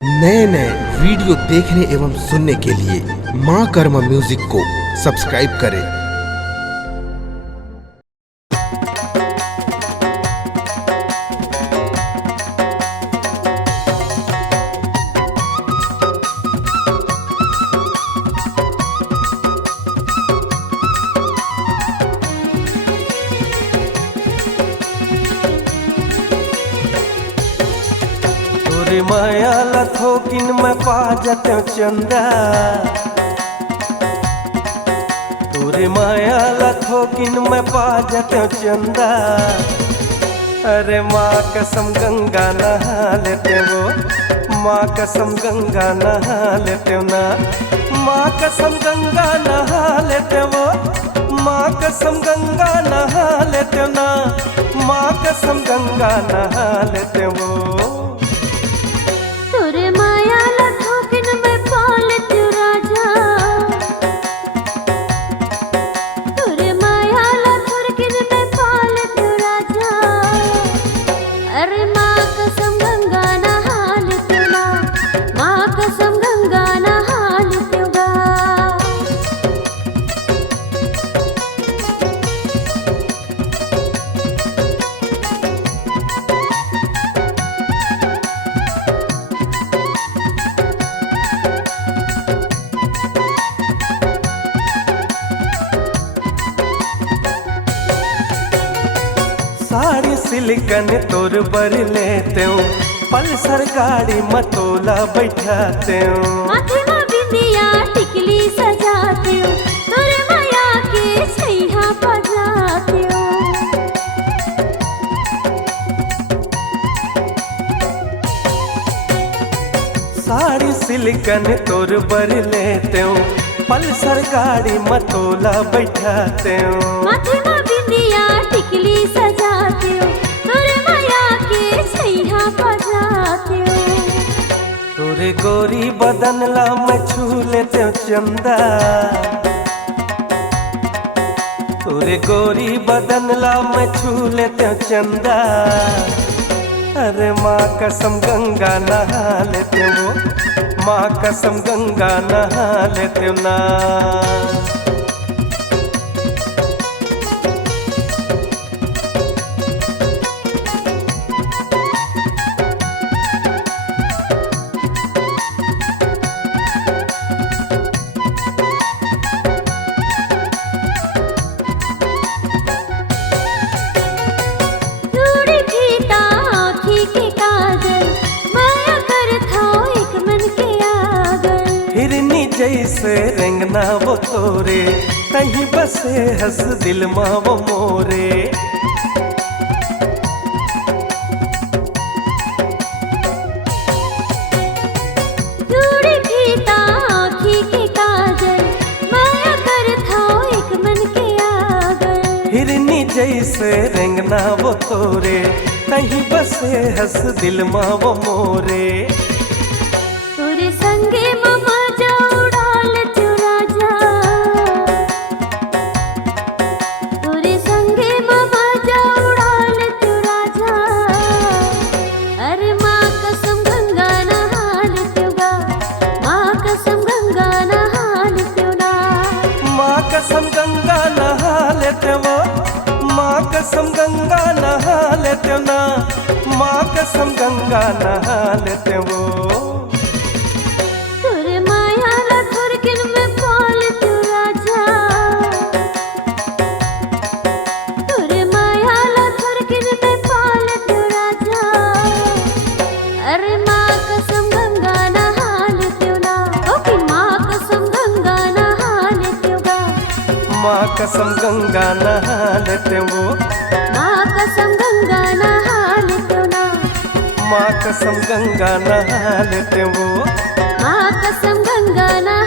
नए नए वीडियो देखने एवं सुनने के लिए माँ कर्मा म्यूजिक को सब्सक्राइब करें। तोरे माया लथोकिन में पा जत्यो चंदा, तोरे माया लथोकिन में पा जत्यो चंदा। अरे माँ कसम गंगा नहा लेते वो, माँ कसम गंगा नहा लेते ना, माँ कसम गंगा नहा लेते वो, माँ कसम गंगा नहा लेते ना, माँ कसम गंगा नहा लेते वो। तोरे माया लथोकिन में पाल त्यो राजा, तोरे माया लथोकिन में पाल त्यो राजा। अरे माँ कसम गंगा नहा लेत्यो ना, माँ कसम गंगा नहा लेत्यो गा। साड़ी सिलिकन तोर बर लेते हूँ, पल्सर गाड़ी मतोला बैठाते हूँ। माथे में बिंदिया टिकली सजाते हो, तोरे माया के छैया बजाते हो। साड़ी सिलिकन तोर बर लेते हूँ, पल्सर गाड़ी मतोला बैठाते हूँ। माथे में बिंदिया टिकली सजाते हो, तोरे माया के छैया बजाते हो। तोरे गोरी बदन ला मैं छू लेते हूँ चंदा, तोरे गोरी बदन ला मैं छू लेते हूँ चंदा। अरे माँ कसम गंगा नहा लेते हो, माँ कसम गंगा नहा लेते हो ना। चूड़ी फीता आँखी के काजल, माया करता एक मन के आगल। हिरनी जैसे रेंगना वो तोरे, कहीं बसे हंस दिल माँ वो मोरे। चूड़ी फीता आँखी के काजल, माया करता एक मन के आगल। हिरनी जैसे रेंगना वो तोरे, कहीं बसे हंस दिल माँ वो मोरे। तोरे संगे ममा जाओ डाल त्यो राजा, तोरे संगे ममा जाओ डाल त्यो राजा। अरे माँ कसम गंगा नहा लेत्यो गा, माँ कसम गंगा नहा लेत्यो ना। माँ कसम गंगा नहा लेते वो, माँ कसम गंगा नहा लेते ना, माँ कसम गंगा नहा लेते वो। तोरे माया लथोकिन में पाल त्यो राजा, तोरे माया लथोकिन में पाल त्यो राजा। अरे माँ कसम गंगा नहा लेत्यो ना, ओ कि माँ कसम गंगा नहा लेत्यो गा। माँ कसम गंगा नहा लेते वो, माँ कसम गंगा नहा लेत्यो ना, माँ कसम गंगा नहा लेते वो। माँ कसम गंगा नहा